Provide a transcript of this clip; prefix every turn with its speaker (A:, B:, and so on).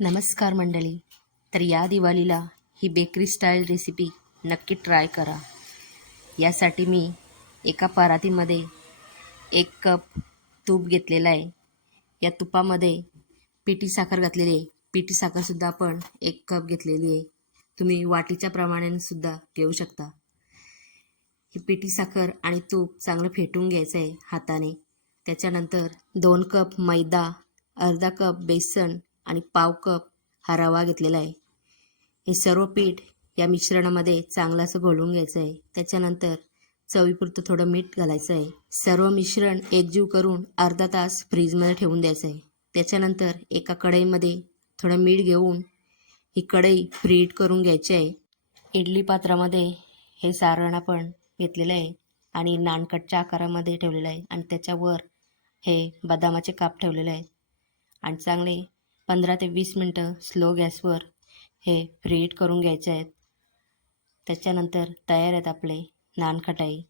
A: नमस्कार मंडळी. तर या दिवाळीला ही बेकरी स्टाईल रेसिपी नक्की ट्राय करा. यासाठी मी एका परातीमध्ये एक कप तूप घेतलेलं आहे. या तुपामध्ये पिठी साखर घातलेली आहे. पिठी साखरसुद्धा आपण एक कप घेतलेली आहे. तुम्ही वाटीच्या प्रमाणानेसुद्धा घेऊ शकता. ही पिठी साखर आणि तूप चांगलं फेटून घ्यायचं आहे हाताने. त्याच्यानंतर दोन कप मैदा अर्धा कप बेसन आणि पाव कप हा रवा घेतलेला आहे. हे सर्व पीठ या मिश्रणामध्ये चांगलं असं घोळून घ्यायचं आहे. त्याच्यानंतर चवीपुरतं थोडं मीठ घालायचं आहे. सर्व मिश्रण एकजीव करून अर्धा तास फ्रीजमध्ये ठेवून द्यायचं आहे. त्याच्यानंतर एका कढईमध्ये थोडं मीठ घेऊन ही कढई फ्रीट करून घ्यायची आहे. इडली पात्रामध्ये हे सारण आपण घेतलेलं आहे आणि नानकटच्या आकारामध्ये ठेवलेलं आहे आणि त्याच्यावर हे बदामाचे काप ठेवलेले आहेत. आणि चांगले पंधरा ते वीस मिनटं स्लो गॅसवर हे फ्रीट करून घ्यायचे आहेत. त्याच्यानंतर तयार आहेत आपले नानखटाई.